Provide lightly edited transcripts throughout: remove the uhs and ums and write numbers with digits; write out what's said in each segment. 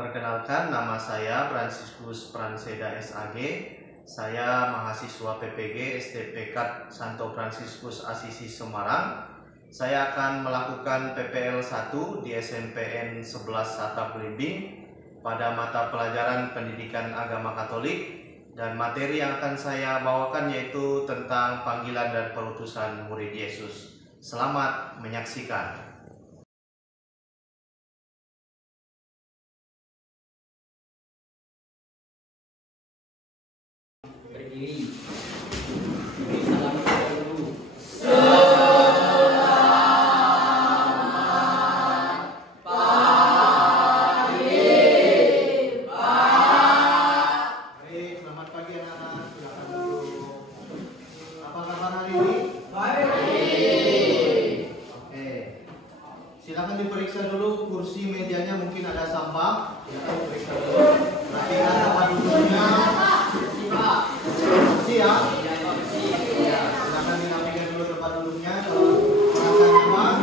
Perkenalkan, nama saya Fransiskus Pranseda SAG. Saya mahasiswa PPG STP KAT Santo Fransiskus Asisi Semarang. Saya akan melakukan PPL 1 di SNPN 11 Atap Belimbing pada mata pelajaran Pendidikan Agama Katolik, dan materi yang akan saya bawakan yaitu tentang panggilan dan perutusan murid Yesus. Selamat menyaksikan. Berdiri. Beri salam kepada guru. Selamat pagi anak-anak, silakan duduk. Apa kabar hari ini? Baik. Oke. Silakan diperiksa dulu kursi mejanya, mungkin ada sampah. Silakan diperiksa dulu. Perhatikan tempat duduknya. Kursi ya. Ya, silakan dirapikan dulu tempat duduknya. Kalau merasa nyaman,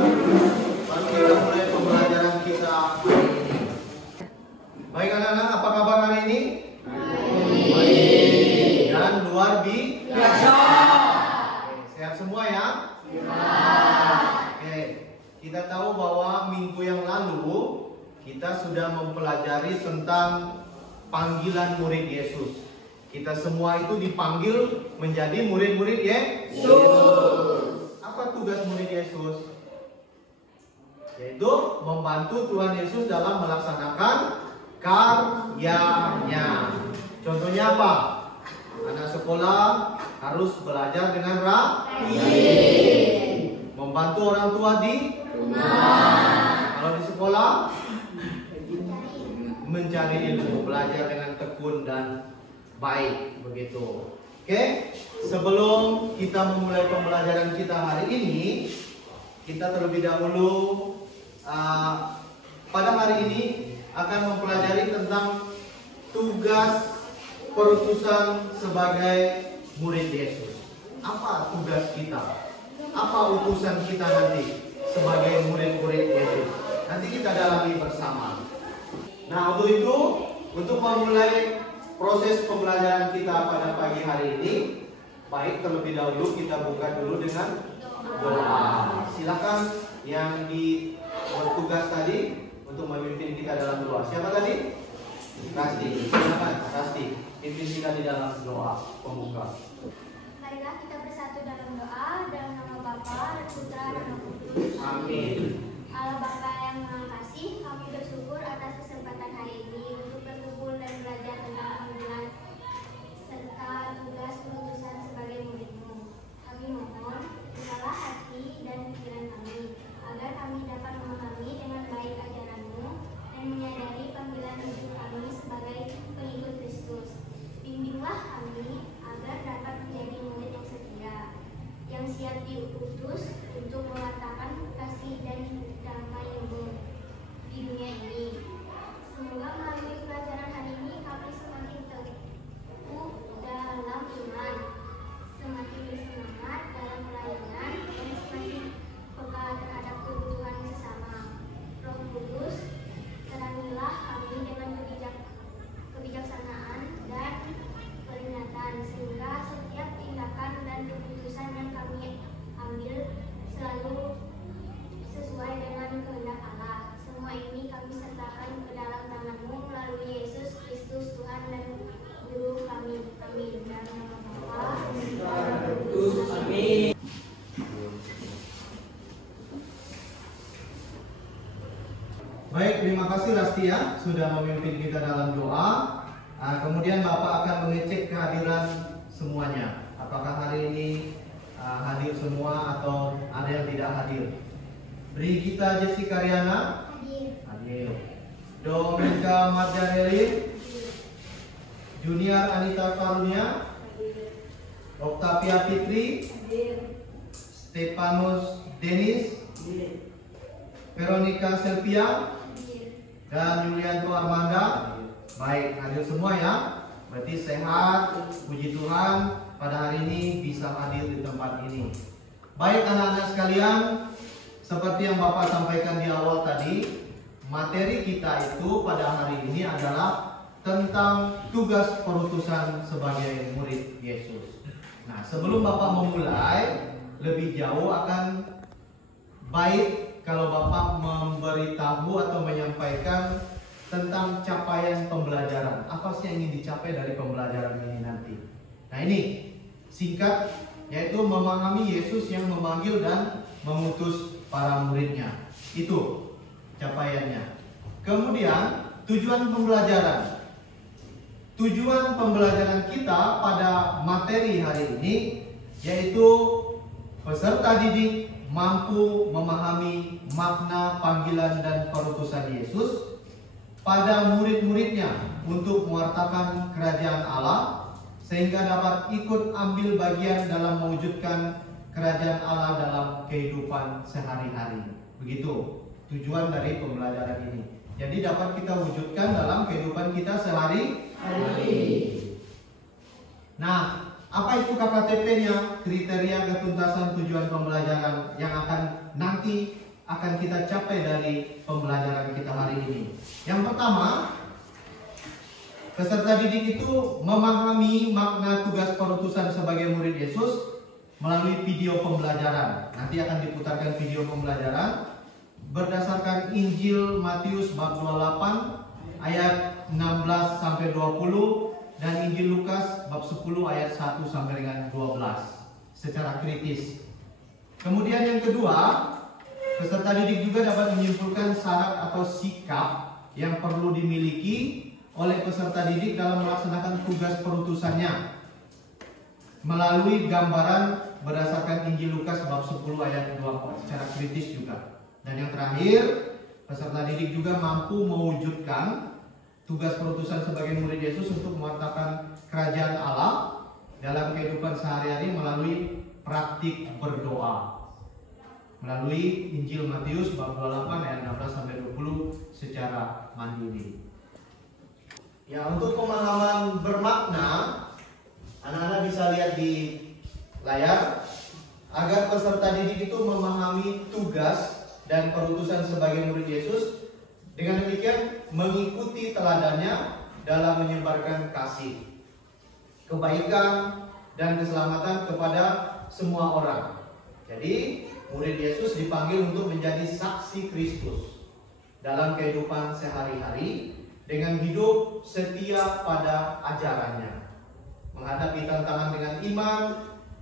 baru kita mulai pembelajaran kita hari ini. Baik anak-anak, apa kabar hari ini? Baik. Dan luar biasa. Sehat semua ya? Oke. Kita tahu bahwa minggu yang lalu kita sudah mempelajari tentang panggilan murid Yesus. Kita semua itu dipanggil menjadi murid-murid Yesus. Apa tugas murid Yesus? Yaitu membantu Tuhan Yesus dalam melaksanakan karyanya. Contohnya apa? Anak sekolah harus belajar dengan rajin. Membantu orang tua di rumah. Kalau di sekolah mencari ilmu, belajar dengan tekun dan baik, begitu. Oke, sebelum kita memulai pembelajaran kita hari ini, kita terlebih dahulu pada hari ini akan mempelajari tentang tugas perutusan sebagai murid Yesus. Apa tugas kita? Apa utusan kita nanti sebagai murid-murid Yesus? Nanti kita dalami bersama. Nah, untuk itu, untuk memulai proses pembelajaran kita pada pagi hari ini, baik terlebih dahulu kita buka dulu dengan doa. Silakan yang bertugas tadi untuk memimpin kita dalam doa. Siapa tadi? Rasti. Silakan Rasti, pimpin kita di dalam doa pembuka. Marilah kita bersatu dalam doa, dalam nama Bapa dan Putra dan Roh Kudus. Amin. Allah Bapa yang Maha Kasih, kami bersyukur atas kesempatan hari ini untuk berkumpul dan belajar tentang panggilan serta tugas perutusan sebagai murid-Mu. Kami mohon, bukalah hati dan pikiran kami, agar kami dapat memahami dengan baik ajaran-Mu dan menyadari panggilan hidup kami sebagai pengikut Kristus. Bimbinglah kami agar dapat menjadi murid yang setia, yang siap diutus untuk mengatakan kasih dan damai-Mu di dunia ini. Semoga melalui pelajaran hari ini kami semakin teguh dalam iman, semakin bersemangat dalam pelayanan, dan semakin peka terhadap kebutuhan sesama. Roh Kudus, terangilah kami dengan kebijaksanaan dan peringatan, sehingga setiap tindakan dan keputusan yang kami ambil selalu sesuai dengan kehendak Allah. Semua ini kami sertakan ke dalam tangan-Mu melalui Yesus Kristus Tuhan dan Guru kami. Amin. Dalam nama Bapa dan Kudus. Amin. Baik, terima kasih Rasti ya, sudah memimpin kita dalam doa. Kemudian Bapak akan mengecek kehadiran semuanya. Apakah hari ini hadir semua atau ada yang tidak hadir? Brigita Jessica Riana hadir. Domenica Marjareli, Junior Anita Karunia, Octavia Fitri, Stefanus Denis, Veronica Selvia, dan Yulianto Armanda. Baik, hadir semua ya. Berarti sehat, puji Tuhan, pada hari ini bisa hadir di tempat ini. Baik anak-anak sekalian, seperti yang Bapak sampaikan di awal tadi, materi kita itu pada hari ini adalah tentang tugas perutusan sebagai murid Yesus. Nah, sebelum Bapak memulai lebih jauh, akan baik kalau Bapak memberitahu atau menyampaikan tentang capaian pembelajaran. Apa sih yang ingin dicapai dari pembelajaran ini nanti? Nah, ini singkat, yaitu memahami Yesus yang memanggil dan mengutus para muridnya. Itu capaiannya. Kemudian tujuan pembelajaran. Tujuan pembelajaran kita pada materi hari ini yaitu peserta didik mampu memahami makna panggilan dan perutusan Yesus pada murid-muridnya untuk mewartakan kerajaan Allah, sehingga dapat ikut ambil bagian dalam mewujudkan kerajaan Allah dalam kehidupan sehari-hari. Begitu tujuan dari pembelajaran ini. Jadi dapat kita wujudkan dalam kehidupan kita sehari-hari. Nah, apa itu KKTP-nya? Kriteria ketuntasan tujuan pembelajaran yang nanti akan kita capai dari pembelajaran kita hari ini. Yang pertama, peserta didik itu memahami makna tugas perutusan sebagai murid Yesus melalui video pembelajaran. Nanti akan diputarkan video pembelajaran berdasarkan Injil Matius bab 28 ayat 16 sampai 20 dan Injil Lukas bab 10 ayat 1 sampai dengan 12 secara kritis. Kemudian yang kedua, peserta didik juga dapat menyimpulkan syarat atau sikap yang perlu dimiliki oleh peserta didik dalam melaksanakan tugas perutusannya melalui gambaran berdasarkan Injil Lukas bab 10 ayat 24 secara kritis juga. Dan yang terakhir, peserta didik juga mampu mewujudkan tugas perutusan sebagai murid Yesus untuk mewartakan kerajaan Allah dalam kehidupan sehari-hari melalui praktik berdoa. Melalui Injil Matius bab 28 ayat 16 sampai 20 secara mandiri. Ya, untuk pemahaman bermakna, anak-anak bisa lihat di layar, agar peserta didik itu memahami tugas dan perutusan sebagai murid Yesus, dengan demikian mengikuti teladannya dalam menyebarkan kasih, kebaikan, dan keselamatan kepada semua orang. Jadi, murid Yesus dipanggil untuk menjadi saksi Kristus dalam kehidupan sehari-hari dengan hidup setia pada ajarannya, menghadapi tantangan dengan iman,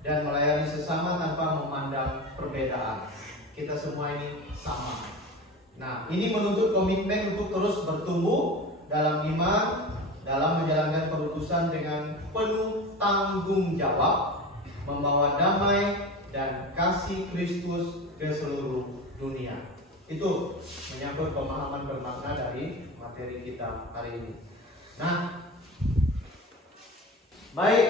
dan melayani sesama tanpa memandang perbedaan. Kita semua ini sama. Nah, ini menuntut komitmen untuk terus bertumbuh dalam iman, dalam menjalankan perutusan dengan penuh tanggung jawab, membawa damai dan kasih Kristus ke seluruh dunia. Itu menyangkut pemahaman bermakna dari materi kita hari ini. Nah, baik,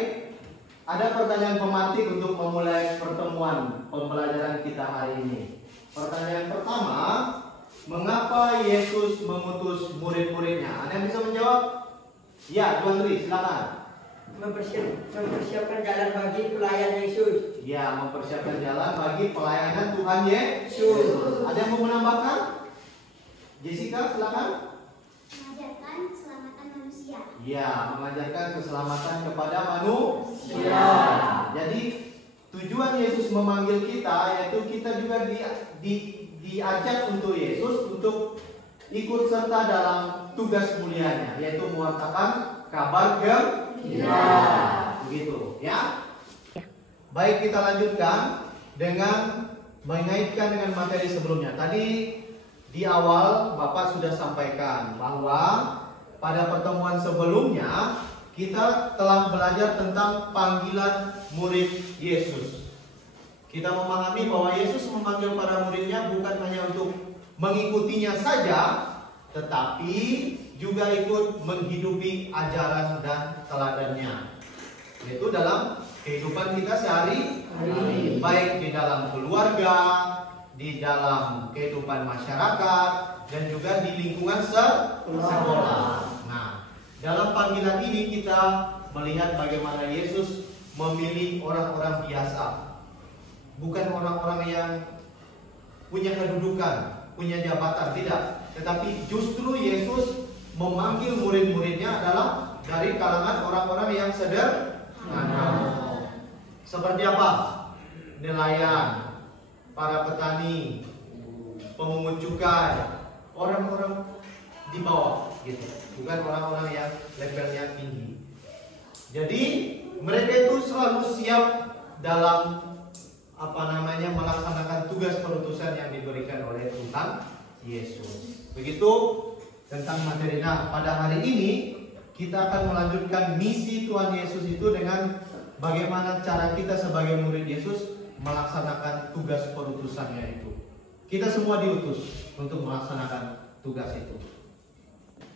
ada pertanyaan pematik untuk memulai pertemuan pembelajaran kita hari ini. Pertanyaan pertama, mengapa Yesus mengutus murid-muridnya? Ada yang bisa menjawab? Ya, Tuan Tri, silakan. Mempersiapkan jalan bagi pelayan Yesus. Ya, mempersiapkan jalan bagi pelayanan Tuhan Yesus. Ada yang mau menambahkan? Jessica, silakan. Mengajarkan keselamatan manusia. Ya, mengajarkan keselamatan kepada manusia. Jadi tujuan Yesus memanggil kita, yaitu kita juga diajak untuk Yesus untuk ikut serta dalam tugas mulianya, yaitu mewartakan kabar gembira. Begitu, ya. Baik, kita lanjutkan dengan mengaitkan dengan materi sebelumnya. Tadi di awal Bapak sudah sampaikan bahwa pada pertemuan sebelumnya kita telah belajar tentang panggilan murid Yesus. Kita memahami bahwa Yesus memanggil para muridnya bukan hanya untuk mengikutinya saja, tetapi juga ikut menghidupi ajaran dan teladannya. Yaitu dalam kehidupan kita sehari-hari, baik di dalam keluarga, di dalam kehidupan masyarakat, dan juga di lingkungan sekolah. Nah, dalam panggilan ini kita melihat bagaimana Yesus memilih orang-orang biasa, bukan orang-orang yang punya kedudukan, punya jabatan, tidak. tetapi justru Yesus memanggil murid-muridnya adalah dari kalangan orang-orang yang sederhana. Seperti apa? Nelayan, para petani, pemungut cukai, orang-orang di bawah gitu, bukan orang-orang yang levelnya tinggi. Jadi mereka itu selalu siap dalam melaksanakan tugas perutusan yang diberikan oleh Tuhan Yesus. Begitu tentang materi. Nah, pada hari ini kita akan melanjutkan misi Tuhan Yesus itu dengan bagaimana cara kita sebagai murid Yesus melaksanakan tugas perutusannya itu. Kita semua diutus untuk melaksanakan tugas itu.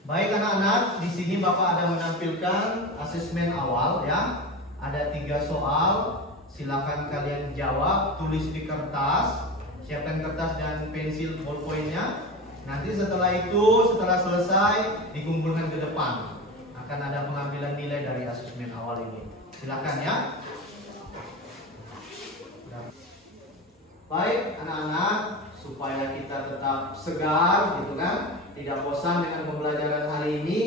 Baik anak-anak, di sini Bapak ada menampilkan asesmen awal ya. Ada 3 soal, silakan kalian jawab, tulis di kertas, siapkan kertas dan pensil ballpointnya. Nanti setelah selesai dikumpulkan ke depan. Akan ada pengambilan nilai dari asesmen awal ini. Silakan ya. Baik anak-anak, supaya kita tetap segar gitu kan, tidak bosan dengan pembelajaran hari ini,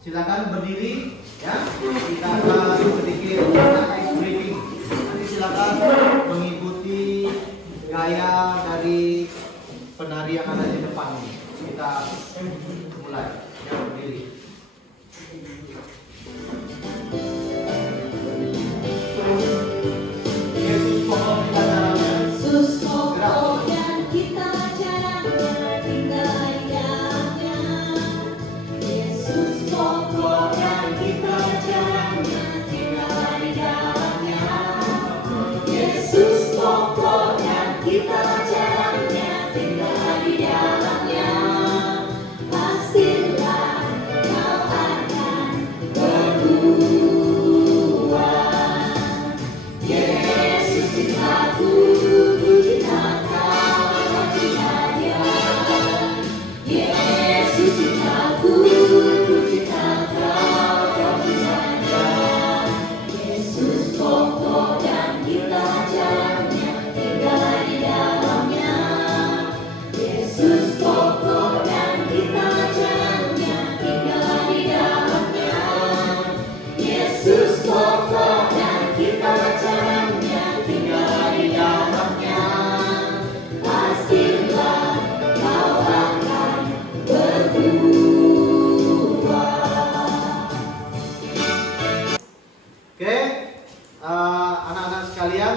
silakan berdiri ya. Kita akan sedikit ice breaking. Nanti silakan mengikuti gaya dari penari yang ada di depan ini. Kita mulai ya, berdiri. Yesus pokoknya kita jalannya tinggal di dalamnya. Yesus pokoknya kita jalannya tinggal di dalamnya. Yesus pokoknya kita jalannya tinggal di dalamnya. Pastilah kau akan berbuat. Yesus cintaku, ku cinta kau, kau cinta dia. Yesus cintaku, ku cinta kau, kau cinta dia. Yesus pokok dan kita jalannya tinggal di dalamnya. Yesus pokok dan kita jalannya tinggal di dalamnya. Yesus pokok dan kita jalannya tinggal di dalamnya. Pastilah kau akan berbuat. Oke, anak-anak sekalian,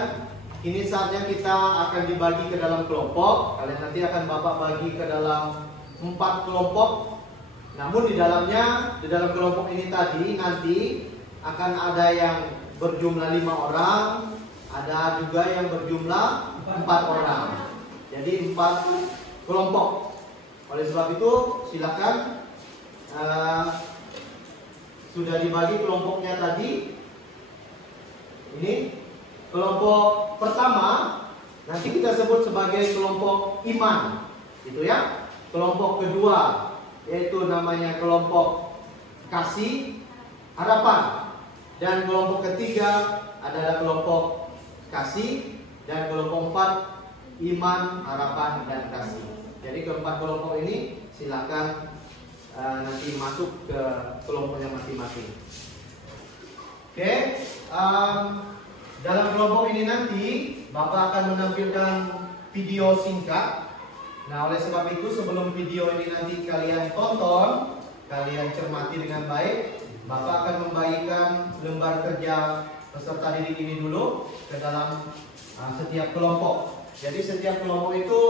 ini saatnya kita akan dibagi ke dalam kelompok. Kalian nanti akan Bapak bagi ke dalam 4 kelompok. Namun di dalam kelompok ini tadi nanti akan ada yang berjumlah 5 orang, ada juga yang berjumlah 4 orang. Jadi 4 kelompok. Oleh sebab itu silakan, sudah dibagi kelompoknya tadi. Ini kelompok pertama nanti kita sebut sebagai kelompok iman, gitu ya. Kelompok kedua yaitu namanya kelompok kasih harapan, dan kelompok ketiga adalah kelompok kasih, dan kelompok 4 iman, harapan, dan kasih. Jadi keempat kelompok ini silakan nanti masuk ke kelompoknya masing-masing. Oke, dalam kelompok ini nanti Bapak akan menampilkan video singkat. Nah, oleh sebab itu sebelum video ini nanti kalian tonton, kalian cermati dengan baik, Bapak akan membagikan lembar kerja peserta didik ini dulu ke dalam setiap kelompok. Jadi setiap kelompok itu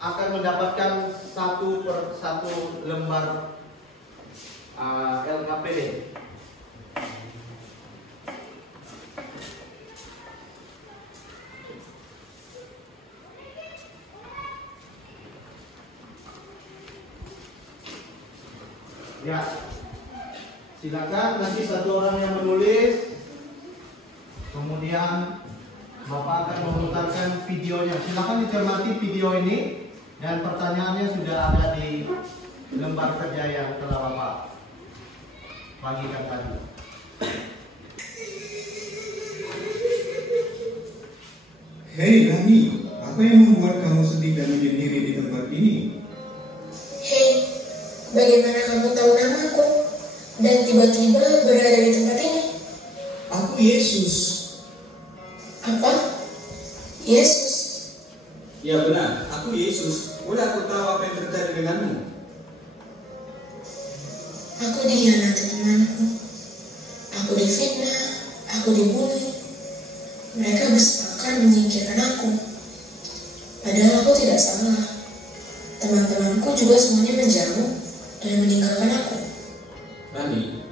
akan mendapatkan 1 per 1 lembar LKPD. Ya, silakan nanti 1 orang yang menulis, kemudian Bapak akan memutarkan videonya. Silakan dicermati video ini, dan pertanyaannya sudah ada di lembar kerja yang telah Bapak bagikan tadi. Hei Rani, apa yang membuat kamu sedih dan menyendiri di tempat ini? Hei bagaimana kamu tahu namaku dan tiba-tiba berada di tempat ini? Aku Yesus. Apa? Yesus? Ya benar, aku Yesus. Boleh aku tahu apa yang terjadi denganmu? Aku dikhianati temanku. Aku difitnah, aku dibully. Mereka bersepakat menyingkirkan aku. Padahal aku tidak salah. Teman-temanku juga semuanya menjauh dan meninggalkan aku. Rani,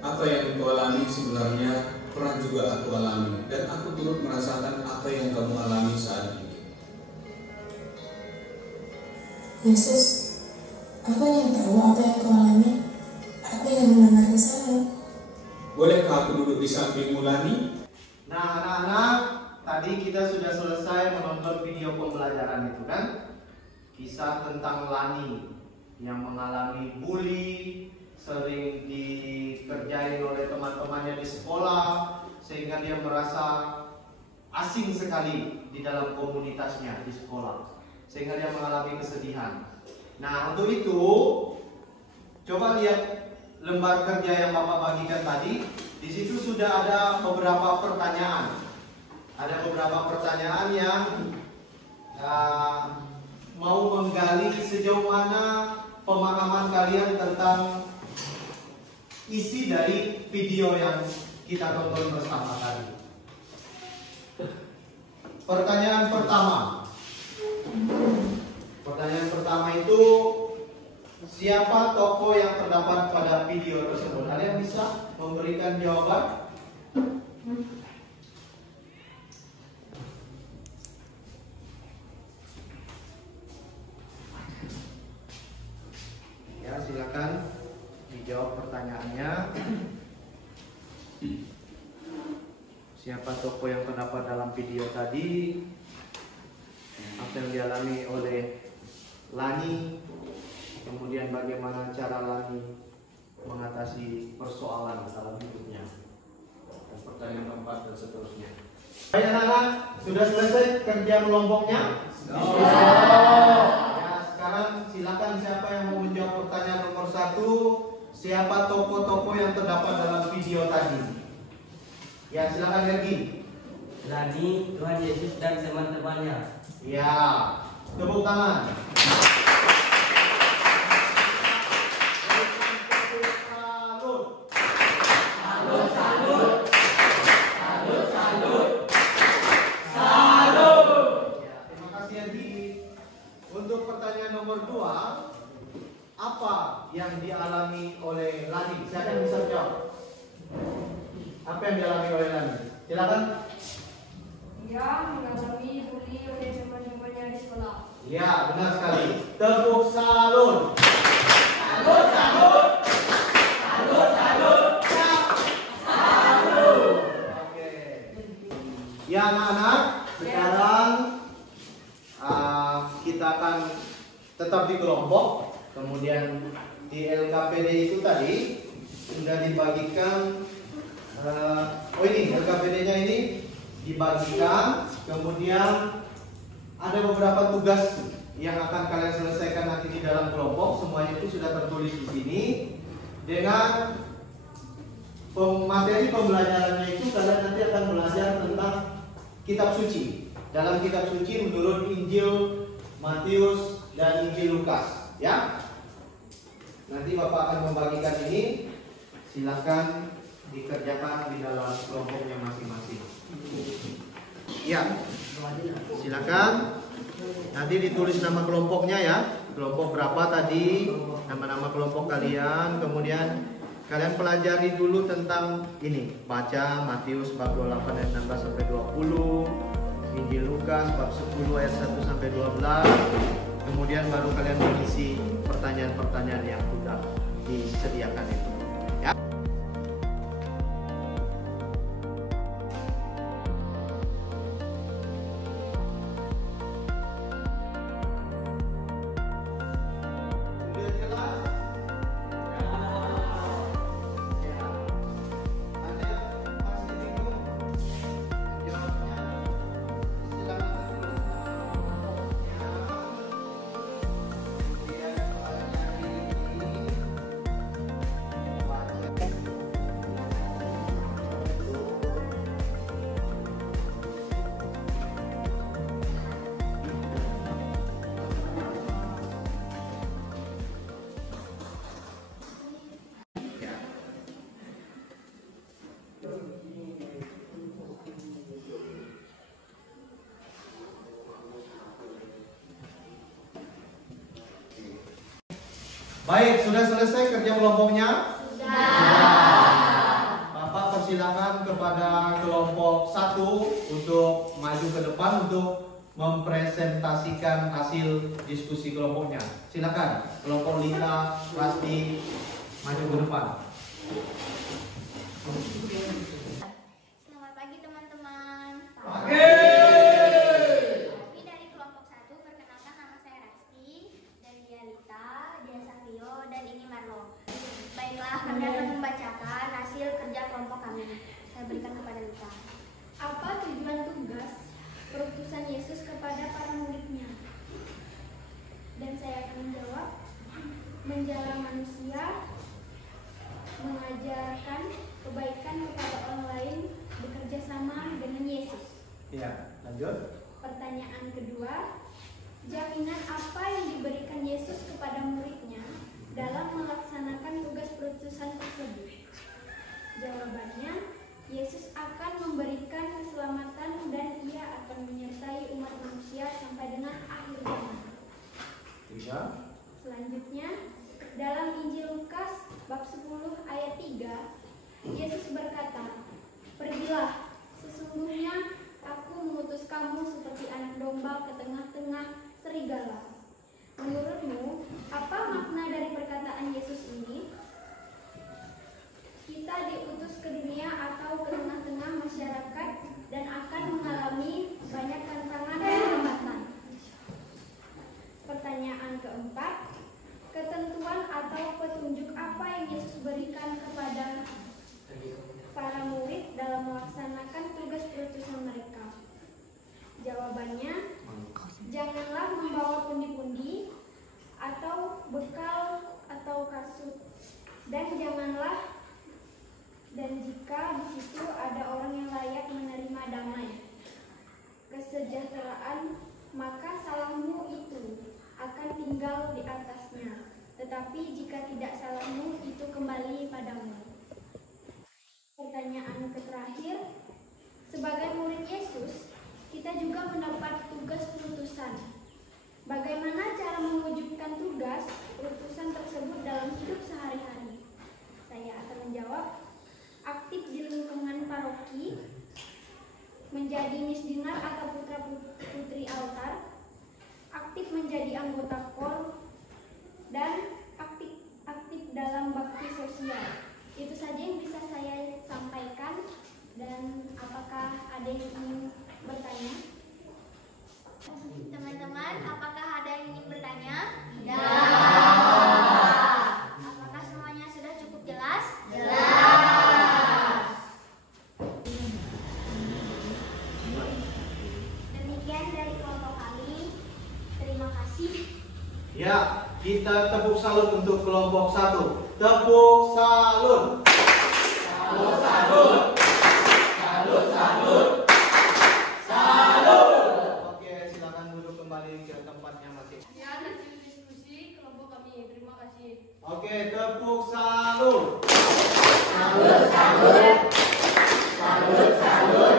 apa yang kau alami sebenarnya pernah juga aku alami, dan aku turut merasakan apa yang kamu alami saat ini. Yesus, aku ingin tahu apa yang kau alami. Aku ingin mendengar kisahmu. Bolehkah aku duduk di sampingmu, Rani? Nah, anak-anak, tadi kita sudah selesai menonton video pembelajaran itu kan? Kisah tentang Lani yang mengalami bully, sering dikerjain oleh teman-temannya di sekolah, sehingga dia merasa asing sekali di dalam komunitasnya di sekolah, sehingga dia mengalami kesedihan. Nah, untuk itu coba lihat lembar kerja yang Bapak bagikan tadi. Di situ sudah ada beberapa pertanyaan. Ada beberapa pertanyaan yang mau menggali sejauh mana pemahaman kalian tentang isi dari video yang kita tonton bersama tadi. Pertanyaan pertama. Pertanyaan pertama itu, siapa tokoh yang terdapat pada video tersebut? Ada yang bisa memberikan jawaban? Ya, silakan dijawab pertanyaannya. Siapa tokoh yang terdapat dalam video tadi? Apa yang dialami oleh Lani? Kemudian bagaimana cara Lani mengatasi persoalan dalam hidupnya? Dan pertanyaan keempat dan seterusnya. Baik anak-anak, sudah selesai kerja kelompoknya? Ya, sekarang silakan siapa yang mau menjawab pertanyaan nomor 1. Siapa tokoh-tokoh yang terdapat dalam video tadi? Ya, silakan lagi. Lani, Tuhan Yesus dan teman-temannya. Ya, tepuk tangan. Untuk pertanyaan nomor 2, apa yang dialami oleh Lani? Siapa yang bisa jawab? Apa yang dialami oleh Lani? Silakan. Ia mengalami bully oleh teman-temannya di sekolah. Ya, benar sekali. Tepuk salut. Salut, salut. Salut, salut. Salut. Oke. Ya, anak-anak, sekarang kita akan tetap di kelompok. Kemudian di LKPD itu tadi sudah dibagikan. Ini LKPD-nya ini dibagikan. Kemudian ada beberapa tugas yang akan kalian selesaikan nanti di dalam kelompok. Semuanya itu sudah tertulis di sini. Dengan materi pembelajarannya itu kalian nanti akan belajar tentang kitab suci. Dalam kitab suci menurut Injil Matius dan Injil Lukas, ya. Nanti Bapak akan membagikan ini. Silakan dikerjakan di dalam kelompoknya masing-masing. Ya, silakan. Nanti ditulis nama kelompoknya ya. Kelompok berapa tadi? Nama-nama kelompok kalian. Kemudian kalian pelajari dulu tentang ini. Baca Matius bab 28 ayat 16 sampai 20. Injil Lukas bab 10 ayat 1 sampai 12. Kemudian baru kalian mengisi pertanyaan-pertanyaan yang sudah disediakan itu. Ya. Sudah jelas? Ya. Ada yang masih bingung? Jawabnya silakan tulis kelompoknya. Kemudian pelajari ini. Baik, sudah selesai kerja kelompoknya? Sudah. Bapak persilakan kepada kelompok 1 untuk maju ke depan untuk mempresentasikan hasil diskusi kelompoknya. Silakan, kelompok Lita, Rasti, maju ke depan. Selamat pagi teman-teman. Oke. Kami dari kelompok 1, perkenalkan nama saya Rasti, dan dia Lita, dia Savio, dan ini Marlo. Baiklah, kami akan membacakan hasil kerja kelompok kami. Saya berikan kepada Lita. Apa tujuan tugas perutusan Yesus kepada para muridnya? Dan saya akan menjawab, menjala manusia, mengajarkan kebaikan kepada orang lain, bekerja sama dengan Yesus. Ya, lanjut. Pertanyaan kedua, jaminan apa yang diberikan Yesus kepada muridnya dalam melaksanakan tugas perutusan tersebut? Jawabannya, Yesus akan memberikan keselamatan dan ia akan menyertai umat manusia sampai dengan akhir zaman. Tiga. Selanjutnya, dalam Injil Lukas bab 10 ayat 3, Yesus berkata, "Pergilah, sesungguhnya aku mengutus kamu seperti anak domba ke tengah-tengah serigala." Menurutmu, apa makna dari perkataan Yesus ini? Kita diutus ke dunia atau ke tengah-tengah masyarakat dan akan mengalami banyak tantangan dan hambatan. Pertanyaan keempat, ketentuan atau petunjuk apa yang Yesus berikan kepada para murid dalam melaksanakan tugas perutusan mereka? Jawabannya, janganlah membawa pundi-pundi atau bekal atau kasut, dan jika di situ ada orang yang layak menerima damai, kesejahteraan, maka salahmu itu akan tinggal di atasnya. Tetapi jika tidak, salahmu itu kembali padamu. Pertanyaan terakhir, sebagai murid Yesus, kita juga mendapat tugas perutusan. Bagaimana cara mewujudkan tugas perutusan tersebut dalam hidup sehari-hari? Saya akan menjawab, aktif di lingkungan paroki, menjadi misdinar atau putra-putri altar, aktif menjadi anggota KOR, dan aktif dalam bakti sosial. Itu saja yang bisa saya sampaikan, dan apakah ada yang ingin bertanya? Teman-teman, apakah ada yang ingin bertanya? Ya. Apakah semuanya sudah cukup jelas? Jelas. Demikian dari kelompok kami. Terima kasih. Ya, kita tepuk salut untuk kelompok 1. Tepuk salut. Salut, salut. Salut, salut. Salut. Oke, silakan duduk kembali ke tempatnya masing. Ya, hasil diskusi kelompok kami. Terima kasih. Oke, tepuk salut. Salut, salut. Salut, salut.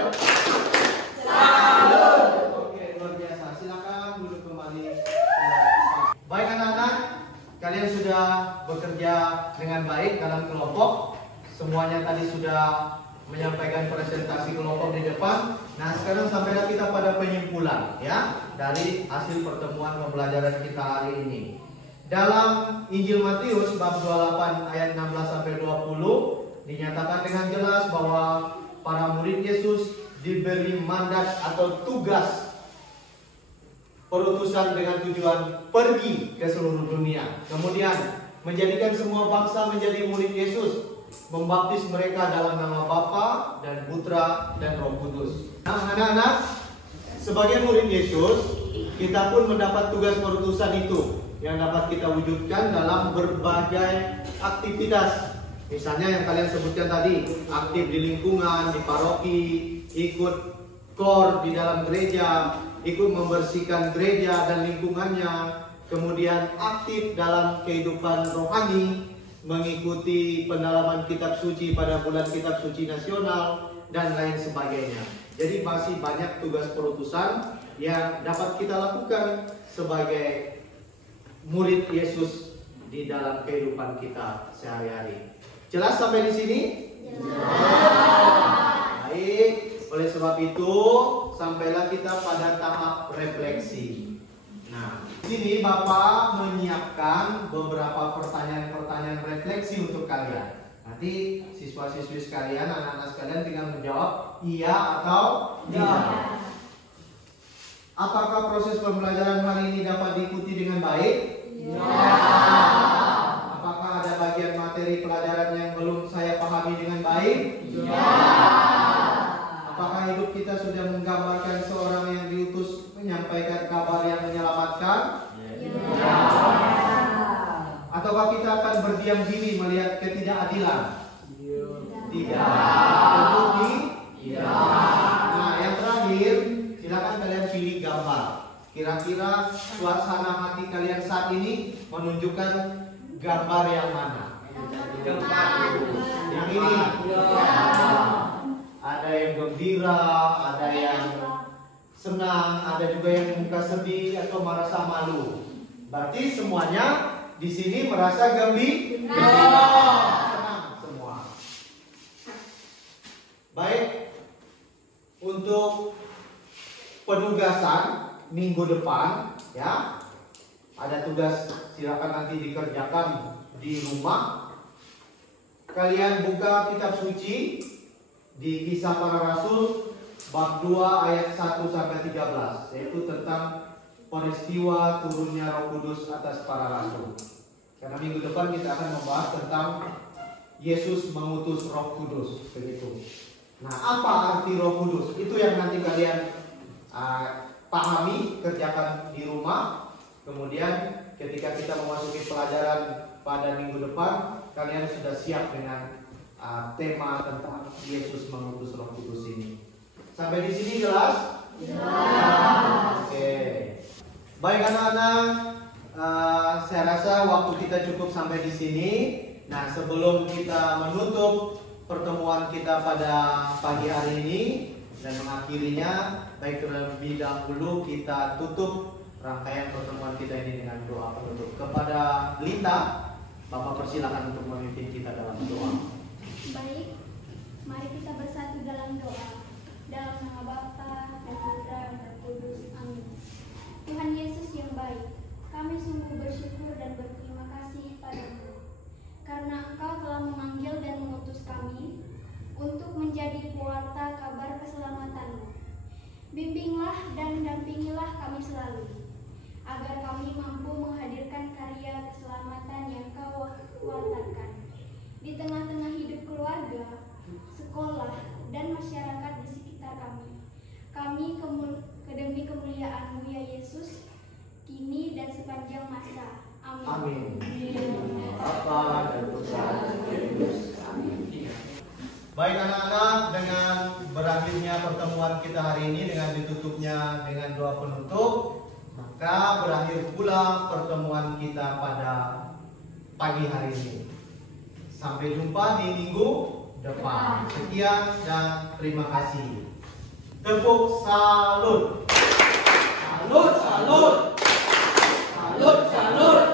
Salut. Oke, luar biasa. Silakan duduk kembali. Baik anak-anak, kalian sudah bekerja dengan baik dalam kelompok. Semuanya tadi sudah menyampaikan presentasi kelompok di depan. Nah, sekarang sampailah kita pada penyimpulan ya dari hasil pertemuan pembelajaran kita hari ini. Dalam Injil Matius bab 28 ayat 16 sampai 20 dinyatakan dengan jelas bahwa para murid Yesus diberi mandat atau tugas perutusan dengan tujuan pergi ke seluruh dunia. Kemudian menjadikan semua bangsa menjadi murid Yesus, membaptis mereka dalam nama Bapa dan Putra dan Roh Kudus. Nah, anak-anak, sebagai murid Yesus, kita pun mendapat tugas perutusan itu yang dapat kita wujudkan dalam berbagai aktivitas. Misalnya yang kalian sebutkan tadi, aktif di lingkungan, di paroki, ikut KOR di dalam gereja, ikut membersihkan gereja dan lingkungannya, kemudian aktif dalam kehidupan rohani, mengikuti pendalaman kitab suci pada bulan kitab suci nasional, dan lain sebagainya. Jadi masih banyak tugas perutusan yang dapat kita lakukan sebagai murid Yesus di dalam kehidupan kita sehari-hari. Jelas sampai di sini? Baik, oleh sebab itu sampailah kita pada tahap refleksi. Nah, sini Bapak menyiapkan beberapa pertanyaan-pertanyaan refleksi untuk kalian. Nanti siswa-siswi sekalian, anak-anak sekalian tinggal menjawab iya atau tidak. Apakah proses pembelajaran hari ini dapat diikuti dengan baik? Apakah ada bagian materi pelajaran yang belum saya pahami dengan baik? Apakah hidup kita sudah menggambarkan seorang yang diutus menyampaikan kabar yang menyelamatkan? Ataukah kita akan berdiam diri melihat ketidakadilan? Tidak. Tentu tidak. Nah, yang terakhir, silakan kalian pilih gambar. Kira-kira suasana hati kalian saat ini menunjukkan gambar yang mana? Yang ini. Ada yang gembira, ada yang senang, ada juga yang muka sedih atau merasa malu. Berarti semuanya di sini merasa gembira, senang semua. Baik, untuk penugasan minggu depan, ya, ada tugas silakan nanti dikerjakan di rumah. Kalian buka kitab suci di Kisah Para Rasul bab 2 ayat 1 sampai 13, yaitu tentang peristiwa turunnya Roh Kudus atas para rasul. Karena minggu depan kita akan membahas tentang Yesus mengutus Roh Kudus, begitu. Nah, apa arti Roh Kudus? Itu yang nanti kalian pahami, kerjakan di rumah. Kemudian ketika kita memasuki pelajaran pada minggu depan, kalian sudah siap dengan tema tentang Yesus mengutus Roh Kudus ini. Sampai di sini jelas? Jelas. Oke. Baik anak-anak, saya rasa waktu kita cukup sampai di sini. Nah, sebelum kita menutup pertemuan kita pada pagi hari ini dan mengakhirinya, baik terlebih dahulu kita tutup rangkaian pertemuan kita ini dengan doa penutup. Kepada Lita, Bapak persilakan untuk memimpin kita dalam doa. Baik, mari kita bersatu dalam doa. Dalam nama Bapa dan Putra dan Roh Kudus. Amin. Tuhan Yesus yang baik, kami sungguh bersyukur dan berterima kasih padamu, karena Engkau telah memanggil dan mengutus kami untuk menjadi pewarta kabar keselamatan-Mu. Bimbinglah dan dampingilah kami selalu, agar kami mampu menghadirkan karya keselamatan yang Kau wartakan di tengah-tengah hidup keluarga, sekolah, dan masyarakat di sekitar kami. Kami demi kemuliaan-Mu ya Yesus, kini dan sepanjang masa. Amin. Amin. Bapa dan Putra dan Roh Kudus. Amin. Baik anak-anak, dengan berakhirnya pertemuan kita hari ini, dengan ditutupnya dengan doa penutup, maka berakhir pula pertemuan kita pada pagi hari ini. Sampai jumpa di minggu depan. Sekian dan terima kasih. Tepuk salut. Salut, salut. Salut, salut.